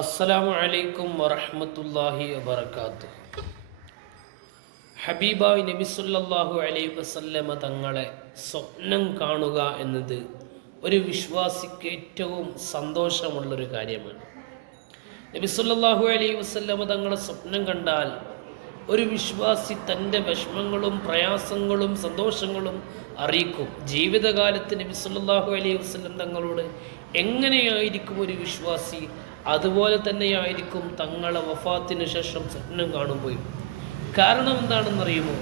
അസ്സലാമു അലൈക്കും വറഹ്മത്തുള്ളാഹി വബറകാതുഹു. ഹബീബായി നബി സല്ലല്ലാഹു അലൈഹി വസല്ലമ തങ്ങളെ സ്വപ്നം കാണുക എന്നത് ഒരു വിശ്വാസിക്ക് ഏറ്റവും സന്തോഷമുള്ളൊരു കാര്യമാണ്. നബി സല്ലല്ലാഹു അലൈഹി വസല്ലമ തങ്ങളെ സ്വപ്നം കണ്ടാൽ ഒരു വിശ്വാസി തൻ്റെ വിഷമങ്ങളും പ്രയാസങ്ങളും സന്തോഷങ്ങളും അറിയിക്കും. ജീവിതകാലത്ത് നബി സല്ലല്ലാഹു അലൈഹി വസല്ലം തങ്ങളോട് എങ്ങനെയായിരിക്കും ഒരു വിശ്വാസി, അതുപോലെ തന്നെയായിരിക്കും തങ്ങളെ വഫാത്തിന് ശേഷം സ്വപ്നം കാണുമ്പോൾ. കാരണം എന്താണെന്നറിയുമോ?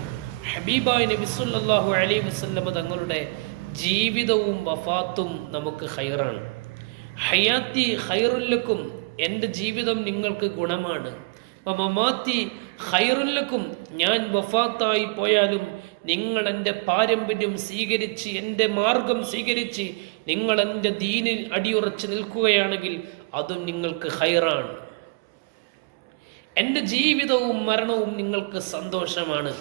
ഹബീബായ നബി സല്ലല്ലാഹു അലൈഹി വസല്ലമ തങ്ങളുടെ ജീവിതവും വഫാത്തും നമുക്ക് ഖൈറാണ്. ഹയാത്തി ഖൈറുൽ ലക്കും, എൻ്റെ ജീവിതം നിങ്ങൾക്ക് ഗുണമാണ്. മമാത്തി ഖൈറുൽ ലക്കും, ഞാൻ വഫാത്തായി പോയാലും നിങ്ങൾ എൻ്റെ പാരമ്പര്യം സ്വീകരിച്ച് എൻ്റെ മാർഗം സ്വീകരിച്ച് നിങ്ങൾ എൻ്റെ ദീനിൽ അടിയുറച്ച് നിൽക്കുകയാണെങ്കിൽ അതും നിങ്ങൾക്ക് ഖൈറാണ്. എൻ്റെ ജീവിതവും മരണവും നിങ്ങൾക്ക് സന്തോഷമാണ്.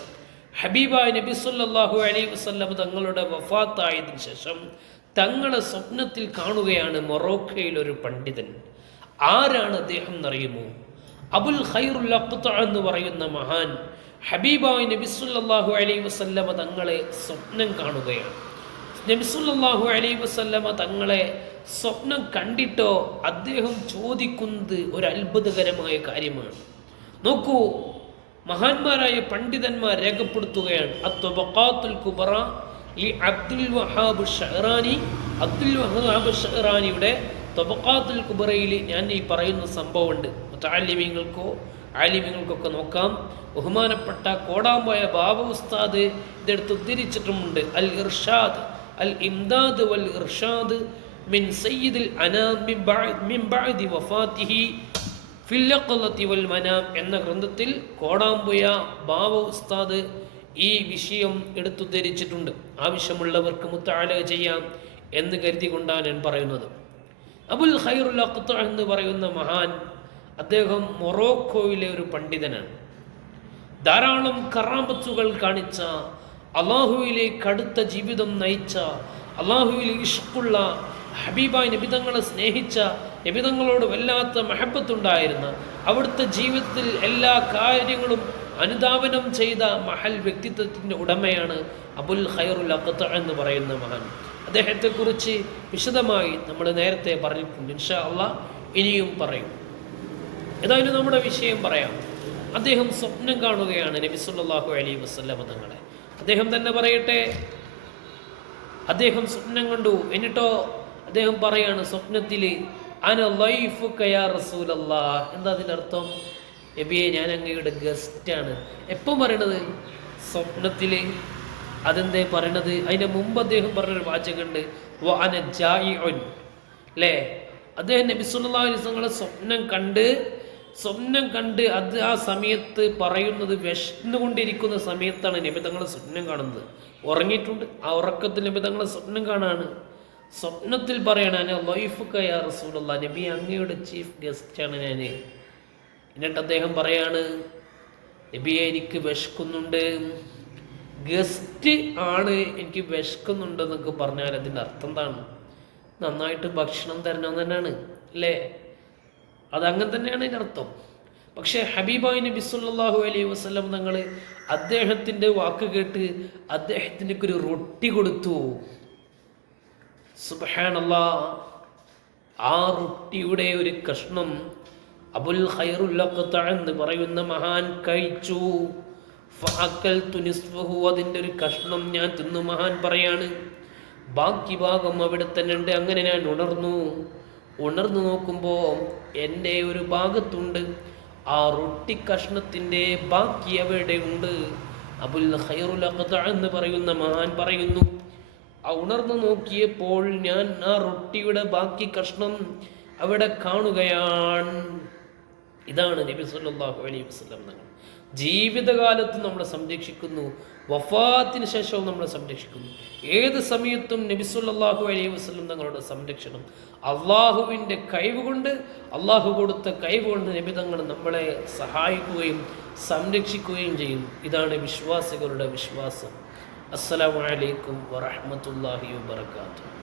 ഹബീബായ നബി സല്ലല്ലാഹു അലൈഹി വസല്ലം തങ്ങളുടെ വഫാത്തായതിനു ശേഷം തങ്ങളെ സ്വപ്നത്തിൽ കാണുകയാണ് മൊറോക്കയിൽ ഒരു പണ്ഡിതൻ. ആരാണ് അദ്ദേഹം എന്നറിയുമോ? അബുൽ ഖൈറുൽ അഖ്ത എന്ന് പറയുന്ന മഹാൻ ഹബീബായ നബി സല്ലല്ലാഹു അലൈഹി വസല്ലമ തങ്ങളെ സ്വപ്നം കാണുകയാണ്. നബി സല്ലല്ലാഹു അലൈഹി വസല്ലമ തങ്ങളെ സ്വപ്നം കണ്ടിട്ടോ അദ്ദേഹം ചോദിക്കുന്നത് ഒരു അത്ഭുതകരമായ കാര്യമാണ്. നോക്കൂ, മഹാന്മാരായ പണ്ഡിതന്മാർ രേഖപ്പെടുത്തുകയാണ്. അത്വബഖാത്തുൽ കുബറ ഈ അബ്ദുൽ വഹാബ് ഷഹറാനി, അബ്ദുൽ വഹാബ് ഷഹറാനിയുടെ ത്വബഖാത്തുൽ കുബറയിൽ ഞാൻ ഈ പറയുന്ന സംഭവമുണ്ട്. ആലിമീങ്ങൾക്കൊക്കെ നോക്കാം. ബഹുമാനപ്പെട്ട കോടാമ്പായ ബാബ ഉസ്താദ് ഇതെടുത്ത് ഉദ്ധരിച്ചിട്ടുമുണ്ട്. അൽ ഇർഷാദ്, അൽ ഇംദാദ് വൽ ഇർഷാദ് മിൻ സയ്യിദുൽ അനാം മിൻ ബഅദി വഫാത്തിഹി ഫിൽ യഖ്ളതി വൽ മനാം എന്ന ഗ്രന്ഥത്തിൽ കോടാമ്പുയ ബാബ ഉസ്താദ് ഈ വിഷയം എടുത്തുദ്ധരിച്ചിട്ടുണ്ട്. ആവശ്യമുള്ളവർക്ക് മുത്തഅല ചെയ്യാം എന്ന് കരുതിക്കൊണ്ടാണ് ഞാൻ പറയുന്നത്. അബുൽ ഖൈറുൽ അഖ്ത എന്ന് പറയുന്ന മഹാൻ, അദ്ദേഹം മൊറോക്കോയിലെ ഒരു പണ്ഡിതനാണ്. ധാരാളം കറാമത്തുകൾ കാണിച്ച, അള്ളാഹുവിലേക്ക് അടുത്ത ജീവിതം നയിച്ച, അള്ളാഹുവിൽ ഇഷ്കുള്ള, ഹബീബായ് നബിതങ്ങളെ സ്നേഹിച്ച, നബിതങ്ങളോട് വല്ലാത്ത മഹബത്തുണ്ടായിരുന്ന, അവിടുത്തെ ജീവിതത്തിൽ എല്ലാ കാര്യങ്ങളും അനുധാവനം ചെയ്ത മഹൽ വ്യക്തിത്വത്തിൻ്റെ ഉടമയാണ് അബുൽ ഖൈറുൽ അഖ്ത എന്ന് പറയുന്ന മഹാൻ. അദ്ദേഹത്തെക്കുറിച്ച് വിശദമായി നമ്മൾ നേരത്തെ പറഞ്ഞിട്ടുണ്ട്. ഇൻഷാ അള്ളാഹ് ഇനിയും പറയും. ഏതായാലും നമ്മുടെ വിഷയം പറയാം. അദ്ദേഹം സ്വപ്നം കാണുകയാണ് നബി സല്ലല്ലാഹു അലൈഹി വസല്ലമ തങ്ങളെ. അദ്ദേഹം തന്നെ പറയട്ടെ, അദ്ദേഹം സ്വപ്നം കണ്ടു. എന്നിട്ടോ അദ്ദേഹം പറയാണ് സ്വപ്നത്തിൽ, അന ലൈഫുക യാ റസൂലല്ലാഹ്. എന്താ അതിൻ്റെ അർത്ഥം? നബിയെ, ഞാൻ അങ്ങയുടെ ഗസ്റ്റാണ്. എപ്പം പറയണത്? സ്വപ്നത്തിൽ. അതെന്തേ പറയണത്? അതിൻ്റെ മുമ്പ് അദ്ദേഹം പറഞ്ഞൊരു വാചകമുണ്ട്, വ അന ജായിഉൻ. അല്ലേ? അദ്ദേഹം നബി സല്ലല്ലാഹു അലൈഹി വസല്ലമയുടെ സ്വപ്നം കണ്ട് അത് ആ സമയത്ത് പറയുന്നത് വിശന്നുകൊണ്ടിരിക്കുന്ന സമയത്താണ് നബി തങ്ങളെ സ്വപ്നം കാണുന്നത്. ഉറങ്ങിയിട്ടുണ്ട്, ആ ഉറക്കത്തിൽ നബി തങ്ങളെ സ്വപ്നം കാണാണ്. സ്വപ്നത്തിൽ പറയണ ലൈഫുക യാ റസൂലല്ലാഹ്, നബി അങ്ങയുടെ ചീഫ് ഗസ്റ്റാണ് ഞാൻ. എന്നിട്ട് അദ്ദേഹം പറയാണ്, നബിയെ, എനിക്ക് വിശക്കുന്നുണ്ട്. ഗസ്റ്റ് ആണ്, എനിക്ക് വിശക്കുന്നുണ്ടെന്നൊക്കെ പറഞ്ഞാൽ അതിൻ്റെ അർത്ഥം എന്താണ്? നന്നായിട്ട് ഭക്ഷണം തരണമെന്ന് തന്നെയാണ്, അല്ലേ? അതങ്ങനെ തന്നെയാണ് അതിൻ്റെ അർത്ഥം. പക്ഷേ ഹബീബായ് നബി സല്ലല്ലാഹു അലൈഹി വസല്ലം തങ്ങൾ അദ്ദേഹത്തിൻ്റെ വാക്ക് കേട്ട് അദ്ദേഹത്തിന് ഒരു റൊട്ടി കൊടുത്തു. സുബ്ഹാനല്ലാഹ്. ആ റൊട്ടിയുടെ ഒരു കഷ്ണം അബുൽ ഖൈറുൽ അഖ്ത എന്ന് പറയുന്ന മഹാൻ കഴിച്ചു. ഫഅക്കൽതു നിസ്ഫഹു, അതിൻ്റെ ഒരു കഷ്ണം ഞാൻ തിന്നു. മഹാൻ പറയാണ്, ബാക്കി ഭാഗം അവിടെ തന്നെ ഉണ്ട്. അങ്ങനെ ഞാൻ ഉണർന്നു നോക്കുമ്പോൾ എൻ്റെ ഒരു ഭാഗത്തുണ്ട്. ആ റൊട്ടി കഷ്ണത്തിൻ്റെ ബാക്കി അവിടെ ഉണ്ട്. അബുൽ ഖൈറുൽ അഖ്ത എന്ന് പറയുന്ന മഹാൻ പറയുന്നു, ആ ഉണർന്നു നോക്കിയപ്പോൾ ഞാൻ ആ റൊട്ടിയുടെ ബാക്കി കഷ്ണം അവിടെ കാണുകയാണ്. ഇതാണ് നബി സല്ലല്ലാഹു അലൈഹി വസല്ലം തങ്ങൾ ജീവിതകാലത്ത് നമ്മളെ സംരക്ഷിക്കുന്നു, വഫാത്തിന് ശേഷവും നമ്മളെ സംരക്ഷിക്കുന്നു. ഏത് സമയത്തും നബി സല്ലല്ലാഹു അലൈഹി വസല്ലം തങ്ങളുടെ സംരക്ഷണം അള്ളാഹുവിൻ്റെ കഴിവുകൊണ്ട്, അള്ളാഹു കൊടുത്ത കഴിവുകൊണ്ട് നബി തങ്ങൾ നമ്മളെ സഹായിക്കുകയും സംരക്ഷിക്കുകയും ചെയ്യും. ഇതാണ് വിശ്വാസികളുടെ വിശ്വാസം. അസ്സലാമു അലൈക്കും വറഹ്മത്തുള്ളാഹി വബറകാതുഹു.